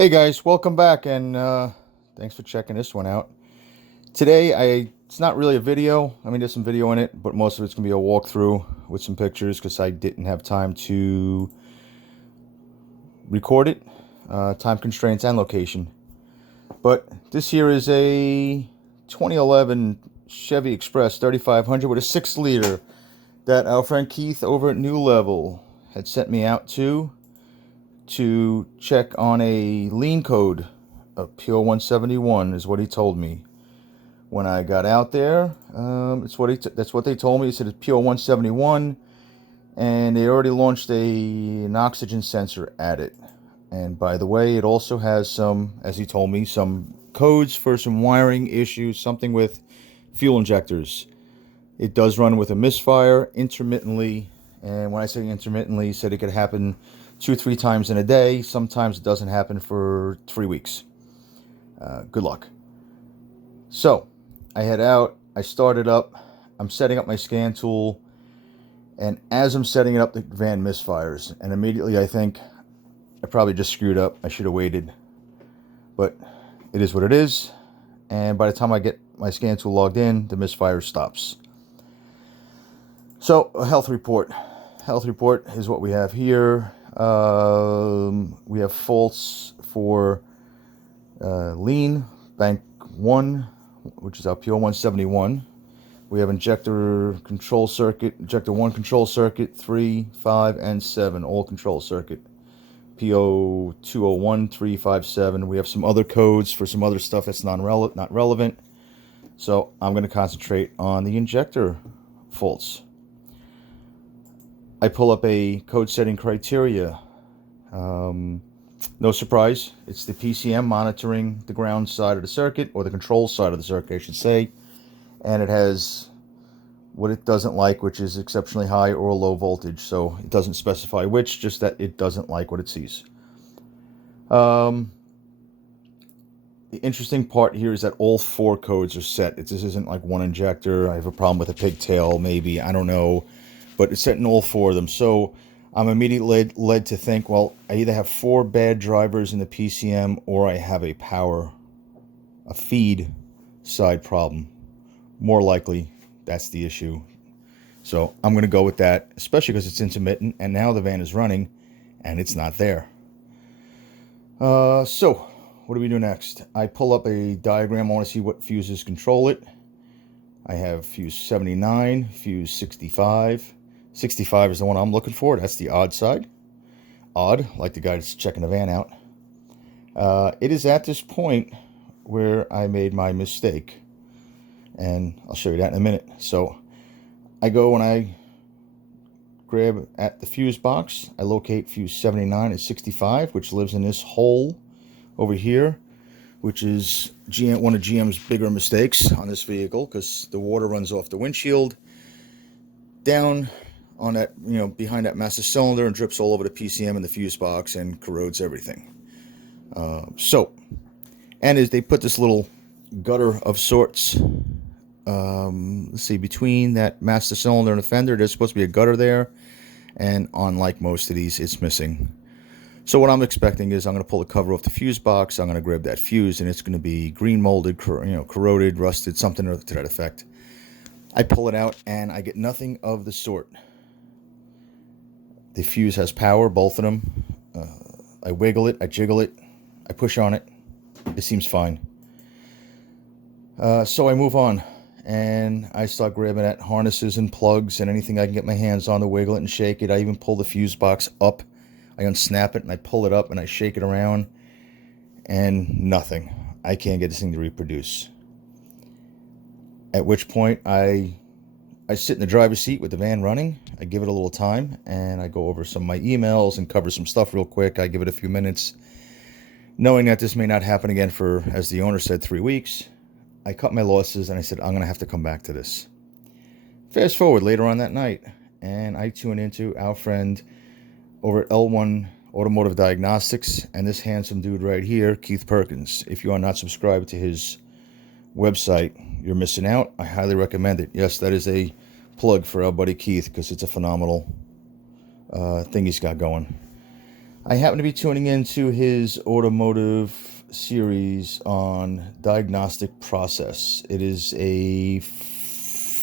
Hey guys, welcome back, and thanks for checking this one out. Today, it's not really a video. I mean, there's some video in it, but most of it's gonna be a walkthrough with some pictures because I didn't have time to record it, time constraints and location. But this here is a 2011 Chevy Express 3500 with a 6-liter that our friend Keith over at New Level had sent me out to check on a lien code of PO 171 is what he told me. When I got out there, that's what they told me. He said it's PO 171, and they already launched an oxygen sensor at it. And by the way, it also has some, as he told me, some codes for some wiring issues, something with fuel injectors. It does run with a misfire intermittently, and when I say intermittently, he said it could happen 2-3 times in a day. Sometimes it doesn't happen for 3 weeks. Good luck. So I head out, I start it up, I'm setting up my scan tool, and as I'm setting it up, the van misfires, and immediately I think I probably just screwed up. I should have waited, but it is what it is. And by the time I get my scan tool logged in, the misfire stops. So a health report is what we have here. We have faults for lean bank 1, which is our PO 171. We have injector control circuit, injector 1 control circuit, 3, 5, and 7, all control circuit. PO 201357. We have some other codes for some other stuff that's not relevant. So I'm going to concentrate on the injector faults. I pull up a code setting criteria. No surprise, it's the PCM monitoring the ground side of the circuit, or the control side of the circuit, I should say. And it has what it doesn't like, which is exceptionally high or low voltage. So it doesn't specify which, just that it doesn't like what it sees. The interesting part here is that all 4 codes are set. This isn't like one injector. I have a problem with a pigtail, maybe, I don't know. But it's set in all 4 of them. So I'm immediately led to think, well, I either have 4 bad drivers in the PCM, or I have a feed side problem. More likely, that's the issue. So I'm going to go with that, especially because it's intermittent, and now the van is running, and it's not there. So what do we do next? I pull up a diagram. I want to see what fuses control it. I have fuse 79, fuse 65. 65 is the one I'm looking for. That's the odd side. Odd, like the guy that's checking the van out. It is at this point where I made my mistake, and I'll show you that in a minute. So I go and I grab at the fuse box. I locate fuse 79 at 65, which lives in this hole over here, which is one of GM's bigger mistakes on this vehicle, because the water runs off the windshield down on that, behind that master cylinder, and drips all over the PCM and the fuse box and corrodes everything. And as they put this little gutter of sorts, let's see, between that master cylinder and the fender, there's supposed to be a gutter there, and unlike most of these, it's missing. So what I'm expecting is I'm going to pull the cover off the fuse box, I'm going to grab that fuse, and it's going to be green molded, corroded, rusted, something to that effect. I pull it out, and I get nothing of the sort. The fuse has power, both of them. I wiggle it, I jiggle it, I push on it. It seems fine. So I move on, and I start grabbing at harnesses and plugs and anything I can get my hands on to wiggle it and shake it. I even pull the fuse box up. I unsnap it, and I pull it up, and I shake it around, and nothing. I can't get this thing to reproduce. At which point, I sit in the driver's seat with the van running. I give it a little time, and I go over some of my emails and cover some stuff real quick. I give it a few minutes, knowing that this may not happen again for, as the owner said, 3 weeks. I cut my losses, and I said, I'm going to have to come back to this. Fast forward later on that night, and I tune into our friend over at L1 Automotive Diagnostics, and this handsome dude right here, Keith Perkins. If you are not subscribed to his website, you're missing out. I highly recommend it. Yes, that is a plug for our buddy Keith, because it's a phenomenal thing he's got going. I happen to be tuning into his automotive series on diagnostic process. It is a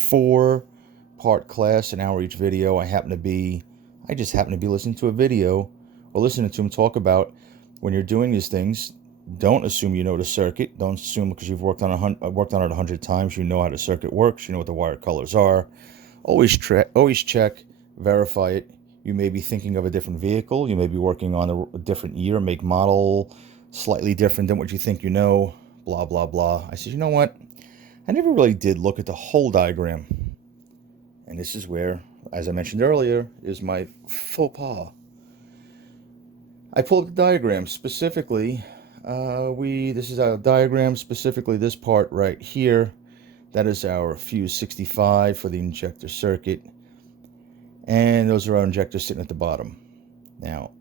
4-part class, an hour each video. I just happen to be listening to a video or listening to him talk about when you're doing these things. Don't assume you know the circuit. Don't assume because you've worked on it 100 times you know how the circuit works. You know what the wire colors are. Always check, verify it. You may be thinking of a different vehicle. You may be working on a different year, make, model, slightly different than what you think you know. Blah blah blah. I said, you know what? I never really did look at the whole diagram, and this is where, as I mentioned earlier, is my faux pas. I pulled up the diagram specifically. This is our diagram, specifically this part right here. That is our fuse 65 for the injector circuit. And those are our injectors sitting at the bottom. Now,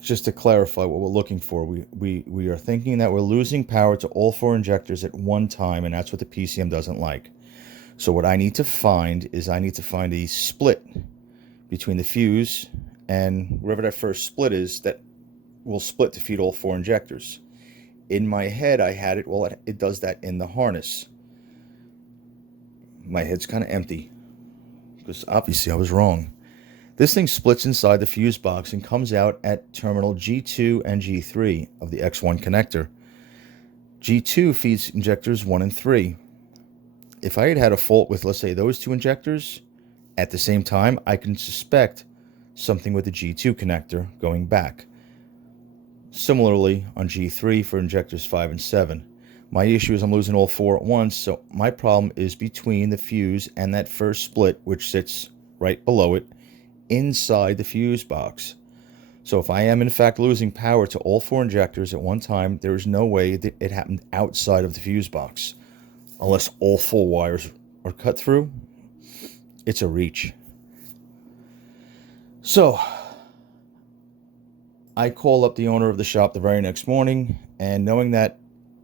just to clarify what we're looking for, we are thinking that we're losing power to all 4 injectors at one time, and that's what the PCM doesn't like. So what I need to find is a split between the fuse and wherever that first split is that will split to feed all 4 injectors. In my head, I had it, well, it does that in the harness. My head's kind of empty because obviously I was wrong. This thing splits inside the fuse box and comes out at terminal G2 and G3 of the X1 connector. G2 feeds injectors 1 and 3. If I had a fault with, let's say, those 2 injectors at the same time, I can suspect something with the G2 connector going back. Similarly, on G3 for injectors 5 and 7. My issue is I'm losing all 4 at once, so my problem is between the fuse and that first split, which sits right below it, inside the fuse box. So if I am in fact losing power to all 4 injectors at one time, there is no way that it happened outside of the fuse box. Unless all 4 wires are cut through, it's a reach. So I call up the owner of the shop the very next morning, and knowing that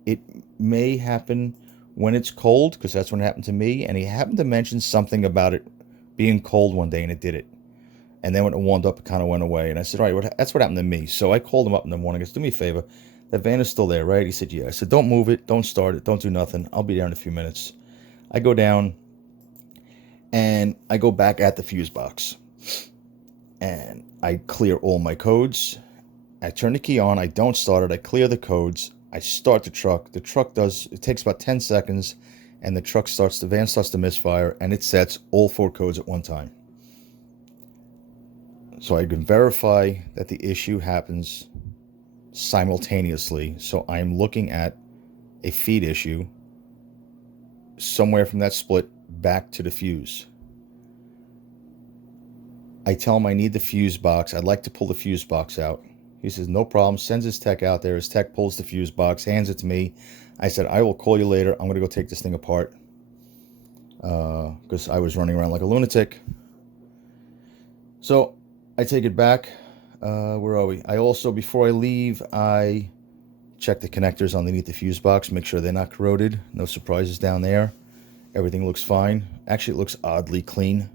it may happen when it's cold, because that's when it happened to me, and he happened to mention something about it being cold one day, and it did it. And then when it warmed up, it kind of went away. And I said, all right, that's what happened to me. So I called him up in the morning. I said, do me a favor. That van is still there, right? He said, yeah. I said, don't move it. Don't start it. Don't do nothing. I'll be there in a few minutes. I go down, and I go back at the fuse box. And I clear all my codes. I turn the key on. I don't start it. I clear the codes. I start the truck. It takes about 10 seconds, and the van starts to misfire, and it sets all 4 codes at one time. So I can verify that the issue happens simultaneously. So I'm looking at a feed issue somewhere from that split back to the fuse. I tell him I need the fuse box. I'd like to pull the fuse box out. He says, no problem. Sends his tech out there. His tech pulls the fuse box, hands it to me. I said, I will call you later. I'm going to go take this thing apart. Because I was running around like a lunatic. So I take it back. Where are we? I also, before I leave, I check the connectors underneath the fuse box. Make sure they're not corroded. No surprises down there. Everything looks fine. Actually, it looks oddly clean.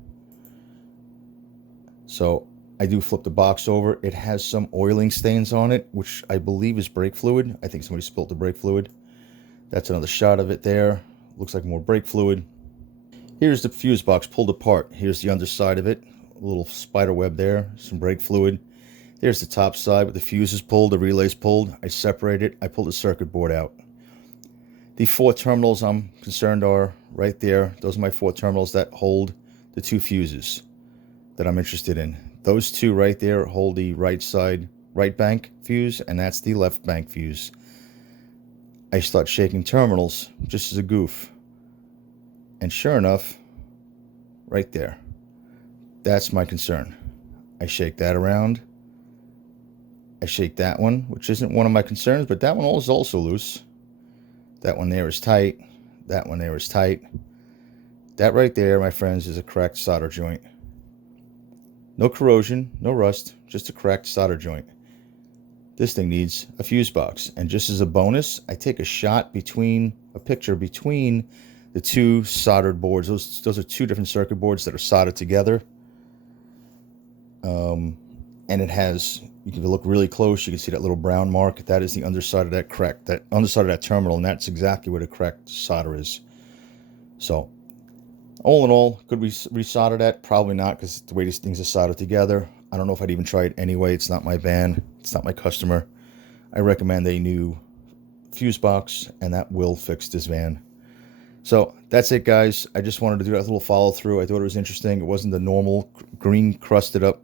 So I do flip the box over. It has some oiling stains on it, which I believe is brake fluid. I think somebody spilled the brake fluid. That's another shot of it there. Looks like more brake fluid. Here's the fuse box pulled apart. Here's the underside of it. A little spider web there. Some brake fluid. There's the top side with the fuses pulled, the relays pulled. I separate it. I pulled the circuit board out. The 4 terminals I'm concerned are right there. Those are my 4 terminals that hold the 2 fuses that I'm interested in. Those 2 right there hold the right side, right bank fuse, and that's the left bank fuse. I start shaking terminals just as a goof. And sure enough, right there. That's my concern. I shake that around. I shake that one, which isn't one of my concerns, but that one is also loose. That one there is tight. That one there is tight. That right there, my friends, is a cracked solder joint. No corrosion, no rust, just a cracked solder joint. This thing needs a fuse box. And just as a bonus, I take a picture between the 2 soldered boards. Those are 2 different circuit boards that are soldered together. and it has, you can look really close, you can see that little brown mark. That is the underside of that crack, that underside of that terminal, and that's exactly where the cracked solder is. So all in all, could we resolder that? Probably not, because the way these things are soldered together. I don't know if I'd even try it anyway. It's not my van, it's not my customer. I recommend a new fuse box, and that will fix this van. So that's it, guys. I just wanted to do that little follow through. I thought it was interesting. It wasn't the normal green crusted up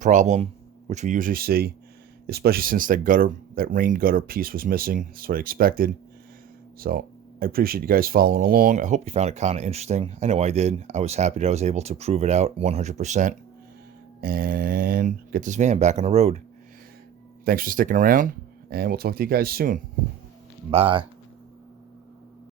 problem, which we usually see, especially since that gutter, that rain gutter piece was missing. That's what I expected. So I appreciate you guys following along. I hope you found it kind of interesting. I know I did. I was happy that I was able to prove it out 100% and get this van back on the road. Thanks for sticking around, and we'll talk to you guys soon. Bye.